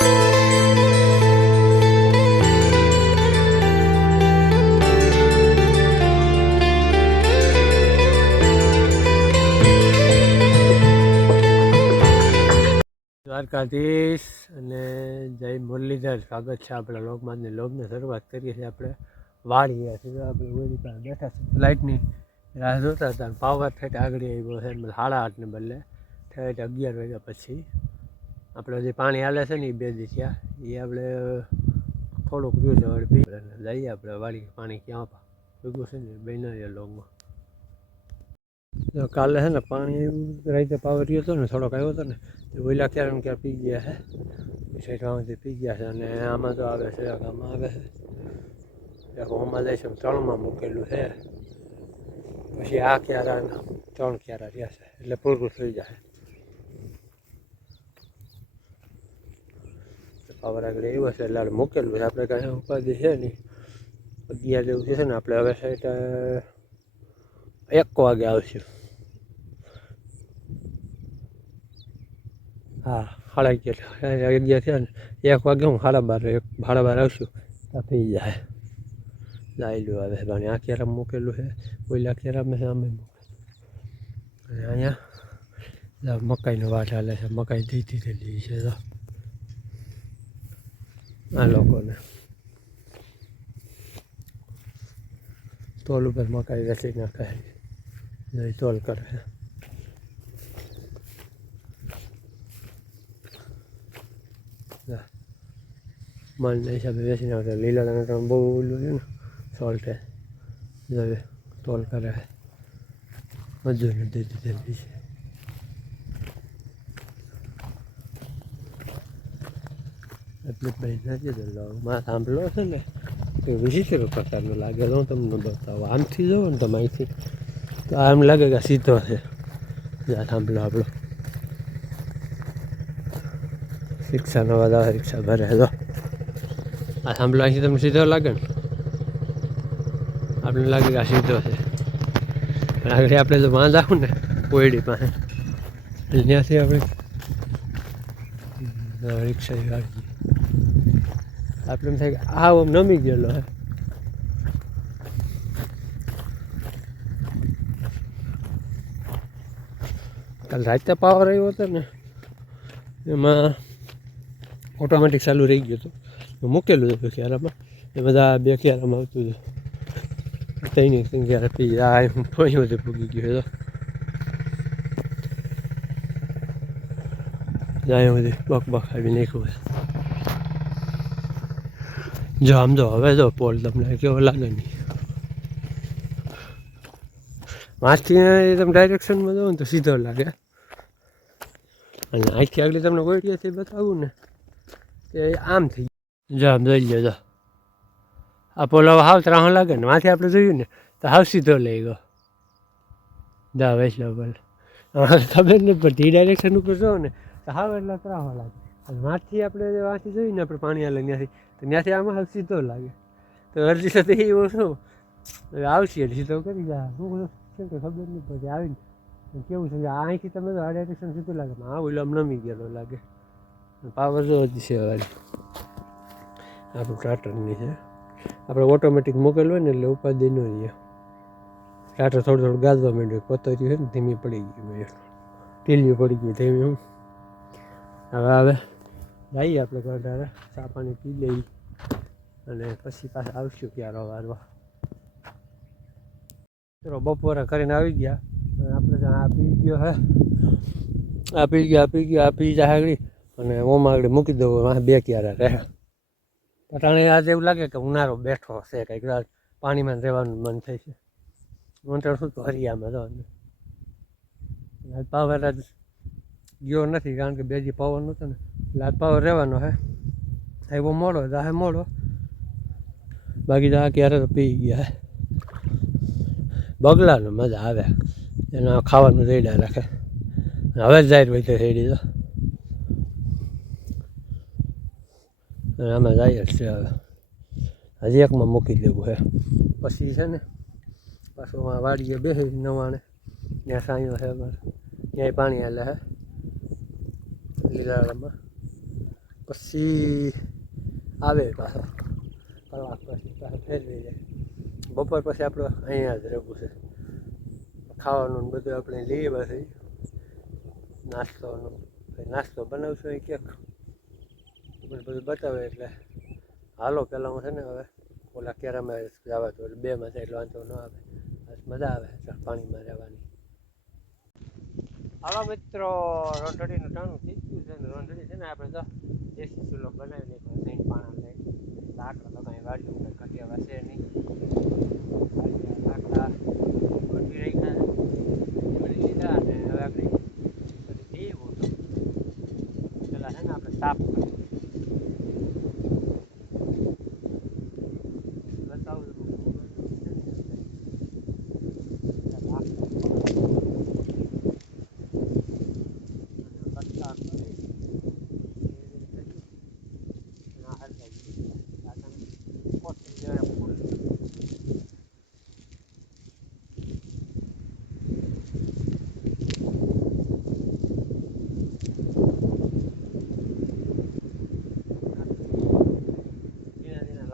દ્વારકાધીશ અને જય મુરલીધર. સ્વાગત છે આપણા લોકમાં. લોગની શરૂઆત કરીએ છીએ આપણે વાળી આપણે ઓલી પાસે બેઠા છે, લાઇટની રાહ જોતા હતા. પાવર ઠેઠ આગળ આવ્યો છે 8:30 બદલે ઠેઠ 11 વાગ્યા પછી આપણે જે પાણી હાલે છે ને એ 2 દી થયા. એ આપણે થોડુંક જોયું છે, જઈએ આપણે વાળી. પાણી ક્યાં ભેગું છે ને બનાવીએ લોગમાં. કાલે છે ને પાણી રાતે પાવર રહ્યો હતો ને, થોડોક આવ્યો હતો ને, ઓઈલા ક્યારે ક્યાં પી ગયા છે, સાઈડમાંથી પી ગયા છે. અને આમાં તો આવે છે, આમાં આવે છે, આમાં જાય છે 3માં મૂકેલું છે. પછી આ ક્યારા 3 ક્યારા રહ્યા છે એટલે પૂરું થઈ જાય. પાવર આગળ આવ્યો છે એટલે મૂકેલું છે. આપણે કાંઈ ઉપાધિ છે નહીં. 11 જેવું છે ને. આપણે હવે સાઈડ 1 વાગે આવશું. હા, 11:30 થયા ને. 1 વાગે હું 12:30 આવશું ત્યાં થઈ જાય. લાયેલું આવે છે આ ક્યારા મૂકેલું છે, ઓઈલા ક્યારામાં છે, અમે મૂકેલું. અને અહીંયા મકાઈનો વાટ હાલે છે. મકાઈ થઈ દીધેલી છે તો આ લોકોને તોલ ઉપર મકાઈ વેચી નાખે, તોલ કરે છે. મનના હિસાબે વેચી નાખે. લીલા ટમેટાનું બહુ ઓલું છે ને, સોલ્ટે જોઈએ તોલ કરે છે. મજૂરને દઈ દીધેલી છે. એટલે ભાઈ નથી દેલો. મારે સાંભળો છે ને એ વિચિત્ર પ્રકારનો લાગે. હું તમને બતાવો. આમથી જુઓ ને તમે અહીંથી તો આમ લાગે કે સીધો છે. જ્યાં સાંભળો આપણો રિક્ષાનો અવાજ આવે, રિક્ષા ભરે તો આ સાંભળો. અહીંથી તમને સીધો લાગે ને, આપણે લાગે કે આ સીધો છે. પણ આગળ આપણે તો વાંધ આવું ને કોયડી પાસે, ત્યાંથી આપણે રિક્ષા ગાડી આપણે એમ થાય કે આ આમ નમી ગયેલો હે. કાલે રાતે પાવર આવ્યો હતો ને, એમાં ઓટોમેટિક ચાલુ રહી ગયું હતું. મૂકેલું હતું ક્યારામાં. એ બધા 2 ક્યારામાં આવતું હતું. 3 ક્યારા પી જાય. હું થોડી બધે પૂગી ગયો હતો. જાય બધી બક આવી નાખ્યું હોય. જો આમ જો હવે જો પોલ તમને કેવો લાગે નહીં. વાંચથી તમે ડાયરેક્શનમાં જાઓ ને તો સીધો લાગે. અને અહીંથી આગળ તમને કોઈથી બતાવું ને કે આમ થઈ જો આમ જોઈ લો. જો આ પોલ હવે હાવ ત્રાહો લાગે ને. માથી આપણે જોયું ને તો હાવ સીધો લઈ ગયો. જા વેચલો બોલ. ખબર નહીં પડતી. ડાયરેક્શન ઉપર જાઓ ને તો હાવ એટલે ત્રાહો લાગે. અને માથી આપણે વાંચી જોઈએ ને, આપણે પાણી હાલે ત્યાંથી તો ત્યાંથી આમાં હાવ સીધો લાગે. તો અરજી સાથે એવું શું આવશે એટલે સીધો કરી જાય. હું કેમ કે ખબર નહીં પડતી. આવીને કેવું છે અહીંથી તમે તો આ ડાયરેક્શન સીધું લાગે. હા ઓલો આમ નમી ગયેલો લાગે. પાવર જો જ છે વાળી આપણું ટ્રાક્ટરની છે. આપણે ઓટોમેટિક મૂકેલું હોય ને એટલે ઉપાધિ ન રહીએ. ટ્રાક્ટર થોડું ગાજવા માંડ્યું. પતોર્યું છે ને ધીમી પડી ગઈ, ટીલિયું પડી ગયું ધીમી. હવે જઈએ આપણે ઘરે ચા પાણી પી લઈ અને પછી પાછા આવશું ક્યારે વારવા. ચલો બપોરે કરીને આવી ગયા. આપણે આ પી ગયો હે, આ પી જાય આગળ. અને ઓમાં આગળ મૂકી દઉં. 2 ક્યારા રહે. પટાણે આજે એવું લાગે કે ઉનાળો બેઠો છે. કંઈક પાણીમાં રહેવાનું મન થાય છે. મોટર શું તો હરિયામાં જવાનું. પાવર આજ ગયો નથી કારણ કે 2 દી પાવર નહોતો ને, એટલે આજ પાવર રહેવાનો હે. આવ્યો મોડો જાહે મોડો. બાકી તો આ ક્યારે તો પી ગયા હે. બગલાનો મજા આવે. એના ખાવાનું રેડા રાખે. હવે જ જાય હોય તો રેડી તો આમાં જાય જ છે. હવે હજી એકમાં મૂકી દેવું છે. પછી છે ને પાછું વાડીએ બેસી નવાણે. ત્યાં સાંયો છે અમારે, ત્યાંય પાણી હાલે છે લીલાળામાં. પછી આવે પાછો કલાક પછી પાછો ફેરવી જાય. બપોર પછી આપણે અહીંયા જ રહેવું છે. ખાવાનું બધું આપણે લઈએ પછી નાસ્તો બનાવશું એ ક્યાંક બધું બતાવે એટલે હાલો. પહેલાં હું છે ને હવે ઓલા કેરામાં જવા તો એટલે 2માં જાય એટલે વાંધો ન આવે. મજા આવે પાણીમાં રહેવાની. હાલો મિત્રો, રોંઢડીનું ટાણું થઈ ગયું છે ને રોંઢડી છે ને આપણે તો દેશી ચૂલો બનાવી નાખ્યો છે પાણા લઈ. લાકડા તો કાંઈ વાળ્યું કંઈ કટિયા વાસે નહીં. લાકડા ગોઠવી રાખ્યા લીધા અને હવે આપણે બધી દેવું તો પેલા છે ને આપણે સાફ કરી બતાવું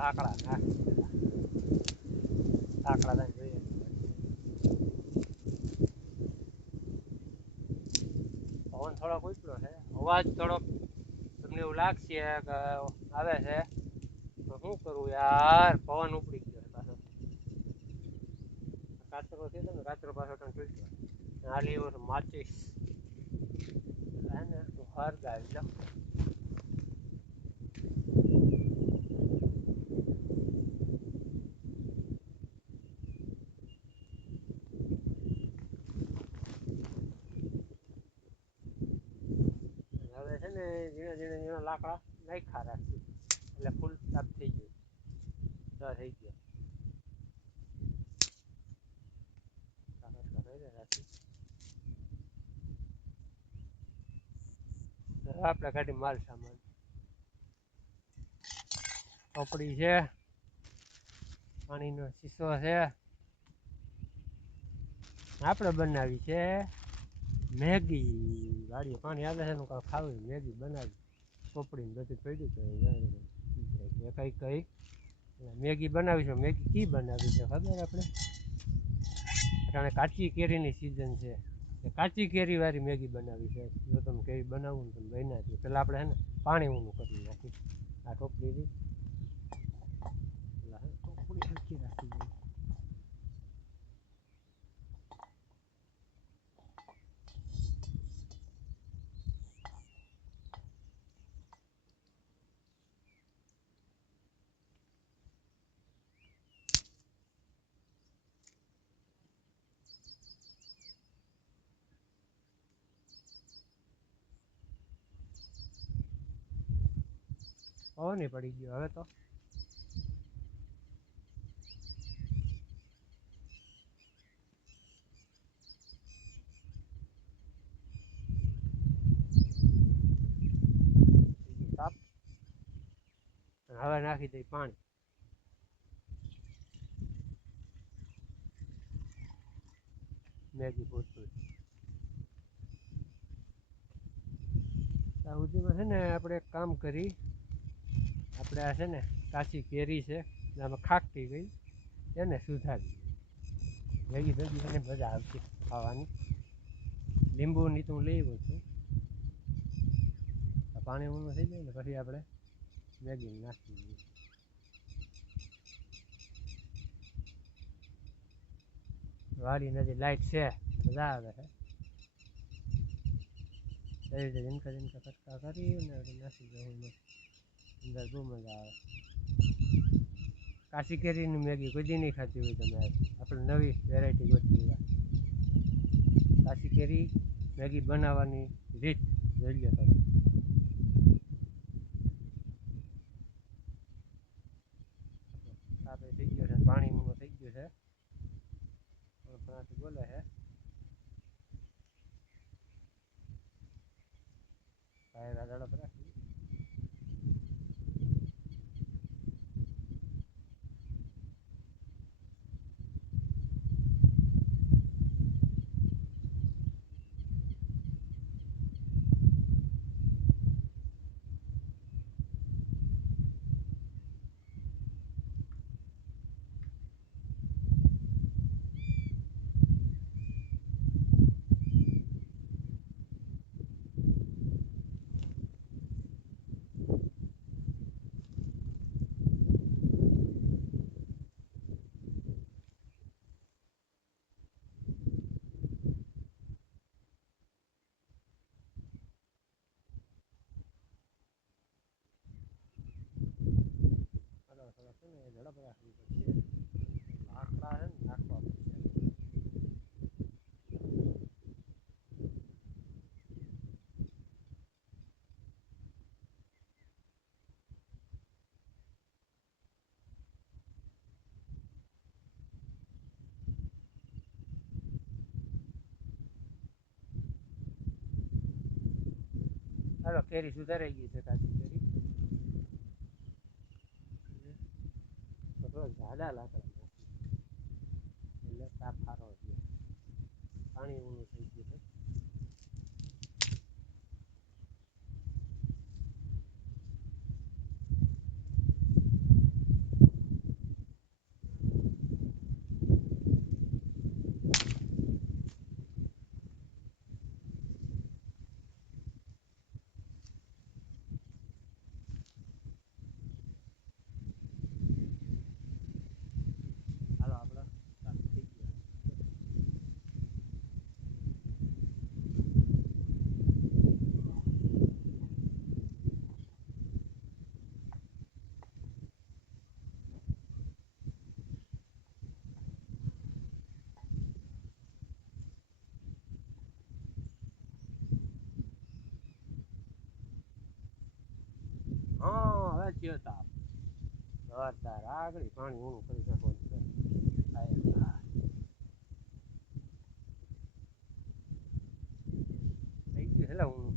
લાકડા લાકડા જોઈએ. પવન થોડોક ઉતરો છે, અવાજ થોડોક તમને એવું લાગશે કે આવે છે તો શું કરવું યાર, પવન ઉપડી ગયો છે પાછો. કાચરો છે ને કાચરો પાછો તૂટ્યો. હાલી એવો માચીસ હે ને હર ગાડી લો. હવે છે ને ઝીણા લાકડા નાખ્યા રાખી એટલે ફૂલ સાફ થઈ ગયું. થઈ ગયા આપણે ગાડી માલ સામાન કપડી છે, પાણીનો શીશો છે. આપણે બનાવી છે મેગી. ગાડીએ પાણી આવે છે ને કાંઈ ખાવું મેગી બનાવી. કપડીને બધું પડ્યું છે કઈ મેગી બનાવી છે. મેગી કી બનાવી છે ખબર આપણે? કારણ કાચી કેરીની સિઝન છે. કાચી કેરી વાળી મેગી બનાવી છે. જો તમે કેરી બનાવવું ને તમે બનાવી દો. પેલા આપણે છે ને પાણી ઊનું કરી નાખી આ ટોપલી ટોપલી હરખી રાખી દઈએ. નહીં પડી ગયો હવે તો. હવે નાખી દઈ પાણી. મેગી પૂરતું સુધીમાં છે ને આપણે એક કામ કરી. આપણે આ છે ને કાચી કેરી છે આમાં ખાકતી ગઈ એને સુધારી મેગી ભેગી મને મજા આવશે ખાવાની. લીંબુ ની તો હું લઈ આવ્યો છું. પાણી ઊનું થઈ જાય ને પછી આપણે મેગી નાખી દઈએ. વાડી નદી લાઈટ છે, મજા આવે છે. એ રીતે જીનકા કટકા કરીને નાખી દઉં અંદર બહુ મજા આવે. કાચી કેરીની મેગી કોઈ દી નહીં ખાધી હોય તમે, આપણે નવી વેરાયટી ગોઠવી. કાચી કેરી મેગી બનાવવાની રીત જોઈ લો તમે. આપણે થઈ ગયો છે પાણી ઊનું થઈ ગયું છે. બોલે છે ઝડપ રાખી. હાલો કેરી સુધારાઈ ગઈ છે કાચી કેરી ઝાડા લાકડા એટલે તાપ સારો છે પાણી ઊંડું થઈ ગયું છે હાલો આપણે તાપ થઈ ગયો હા હવે થયો તાપ જોરદાર આગળ પાણી ઊંડું કરી નાખવાનું છે થઈ ગયું હેલા ઊંડું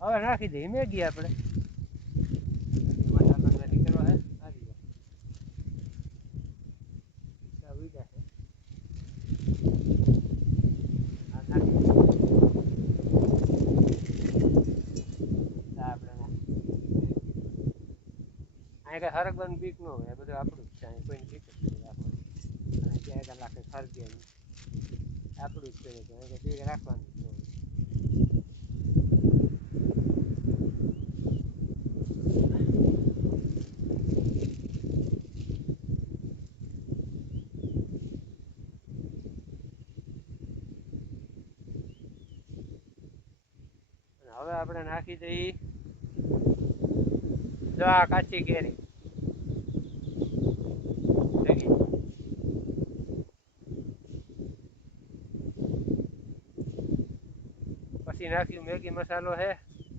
હવે નાખી દઈએ મેગી આપણે મસાલો નીકળવા હે આવી જાય ઉડ્યા છે આ નાખી આપણે અહીં કઈ હરકવાનું બીક ન હોય બધું આપણું જ છે અહીં કોઈને બીક જ નહીં રાખવાની અને ક્યાંય કલાકે ખરગે આપણું જ છે કે બીક રાખવાનું જ ન હોય હવે આપણે નાખી દઈ જો આ કાચી કેરી પછી નાખ્યું મેગી મસાલો છે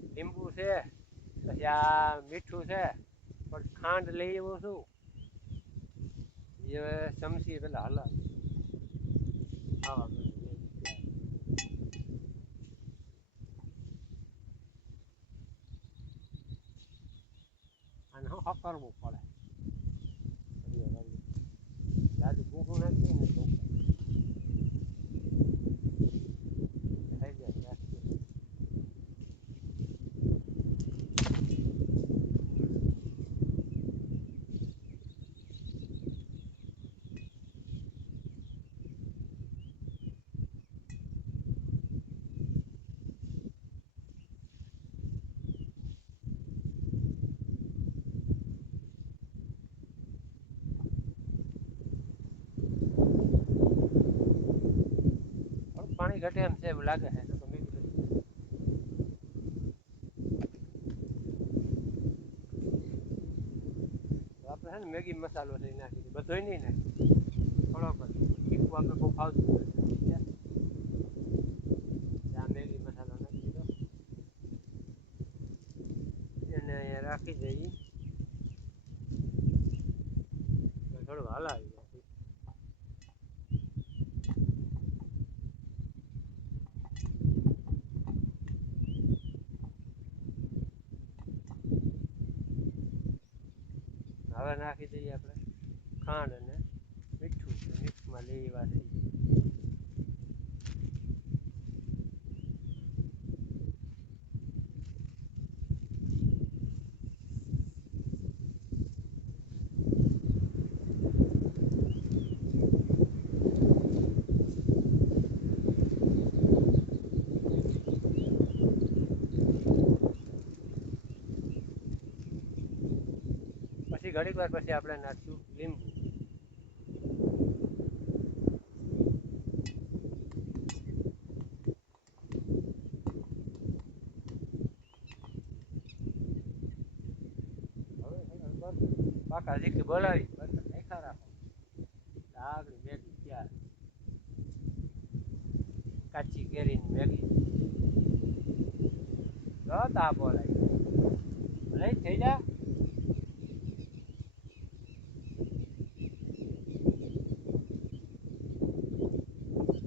લીંબુ છે પછી આ મીઠું છે પણ ખાંડ લઈ આવ્યો છું એ ચમચી પેલા હલાવી ખાવા અને હું કરવું પડે દાદુ ભૂખું નાખી ને તો થઈ જાય પાણી ઘટે એમ છે એવું લાગે છે આપણે છે ને મેગી મસાલો લઈ નાખી દઈએ બધો નહીં નાખી થોડોક તીખું આપણે બહુ ફાવતું આ મેગી મસાલો નાખી દીધો એને અહીંયા રાખી દઈએ થોડુંક હલાવી નાખી હવે નાખી દઈએ આપણે ખાંડ અને મીઠું મિક્સમાં લેવા દઈએ પછી ઘડીક વાર પછી આપણે નાખ્યું લીંબુ પાકા જીકી બોલાવી દેખા રાખો આગળ મેગી તૈયાર કાચી કેરીની મેગી જો તા બોલાવી લઈ થઈ જા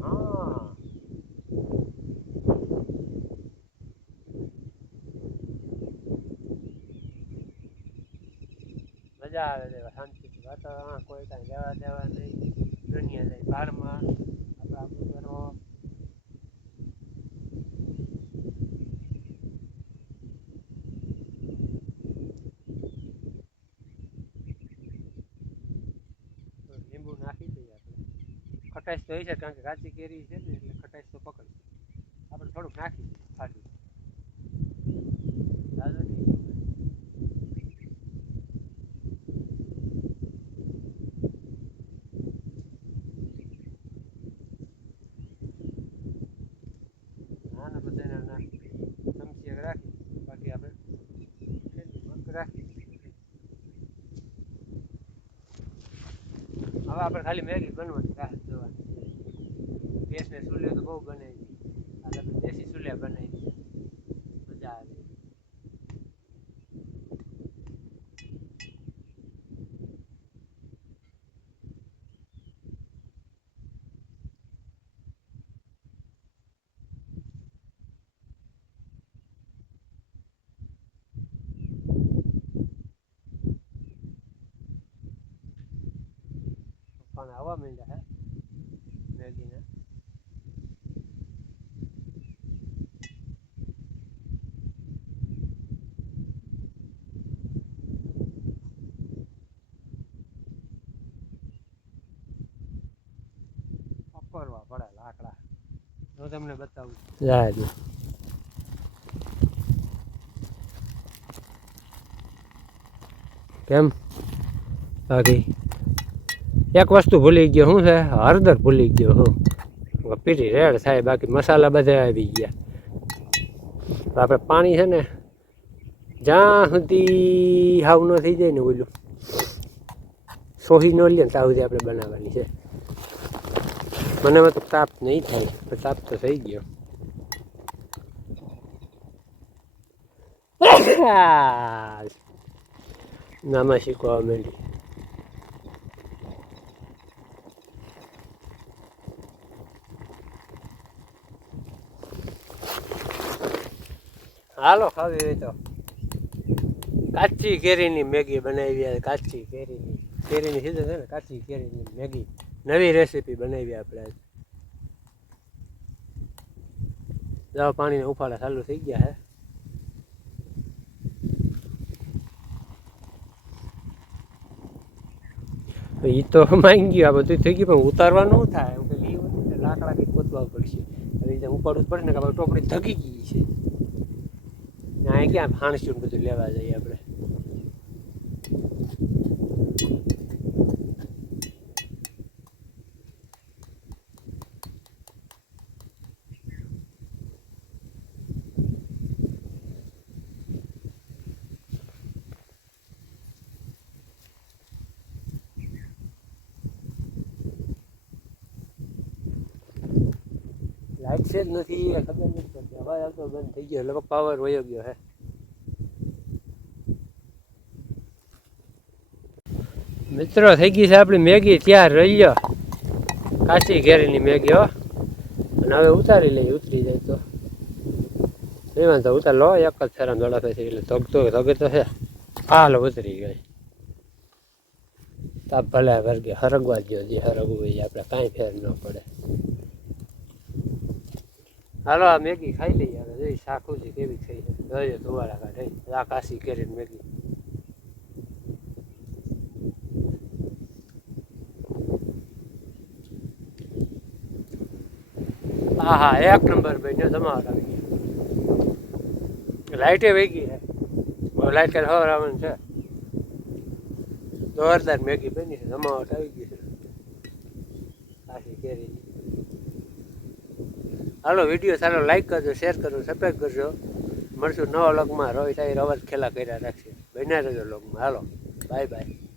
હા મજા આવે છે શાંતિથી વાતાવરણ કોઈ કાંઈ લેવા દેવા નહીં દુનિયા જાય બહારમાં આપણે આપણું કરો લીંબુ નાખી દઈએ આપણે ખટાશ તો હોય છે કારણ કે કાચી કેરી છે ને એટલે ખટાશ તો પકડી આપણે થોડુંક નાખી દઈએ ખાલી દાદા નહીં નાના બધાને નાખી ચમચી રાખી બાકી આપણે રાખી હવે આપણે ખાલી મેગી બનવાની રાહ જોવાની ગેસને ચૂલે તો બહુ બનાવી દીધી આ દેશી ચૂલે બનાવી દીધી મજા આવે પણ હવા માંડ્યા હે મેગીને પકડવા પડે લાકડા હું તમને બતાવું જાય કેમ બાકી એક વસ્તુ ભૂલી ગયો શું છે હળદર ભૂલી ગયો હું પીરી રેડ થાય બાકી મસાલા બધા આવી ગયા આપણે પાણી છે ને જ્યાં સુધી હાવ ન થઈ જાય ને ઓલું સોહી ન લે ને ત્યાં સુધી આપણે બનાવવાની છે મને તો તાપ નહીં થાય પણ તાપ તો થઈ ગયો નામાં શીખવા માંડી હાલો ખાવી હોય તો કાચી કેરીની મેગી બનાવી કાચી કેરીની સીઝન છે ને કાચી કેરીની મેગી નવી રેસીપી બનાવી આપણે જાઓ પાણીને ઉફાળા ચાલુ થઈ ગયા હે એ તો માંગી આ બધું થઈ ગયું પણ ઉતારવા ન થાય એવું કે લીવ લાકડા કંઈક ગોતવા પડશે હવે ઉપાડવું જ પડે ને કે ટોપડી ધગી ગઈ છે અહીં ક્યાં હાણસ્યું બધું લેવા જઈએ આપણે લાઈટ છે જ નથી ખબર નથી પડતી અવાજ આવતો બંધ થઈ ગયો લગભગ પાવર વયો ગયો હે મિત્રો થઈ ગઈ છે આપણી મેગી તૈયાર રહી ગયો કાચી કેરીની મેગી હો અને હવે ઉતારી લઈએ ઉતરી જાય તો નહીં વાંધો ઉતાર લો એક જ ફેરામ ઝડપે છે એટલે ધગે તો છે હાલ ઉતરી ગઈ તાપ ભલે વર્ગે હરગવા ગયો જે હરગવું હોય આપણે કાંઈ ફેર ન પડે હાલો આ મેગી ખાઈ લઈએ હવે જોઈ શાકું છે કેવી થઈ છે જોઈએ ધોવાળા કાઢે આ કાશી કેરીની મેગી હા હા એક નંબર ભાઈ જમાવટ આવી ગઈ લાઇટે વહી ગઈ છે લાઇટ કાલ ખબર આવવાનું છે જોરદાર મેગી બની છે જમાવટ આવી ગઈ છે કાશી કેરીની હાલો વિડીયો સારો લાઈક કરજો શેર કરજો સબસ્ક્રાઈબ કરજો મળશું નવા વ્લોગમાં રોહિત આહિર અવાજ ખેલા કર્યા રાખશે બન્યા રહેજો વ્લોગમાં હાલો બાય બાય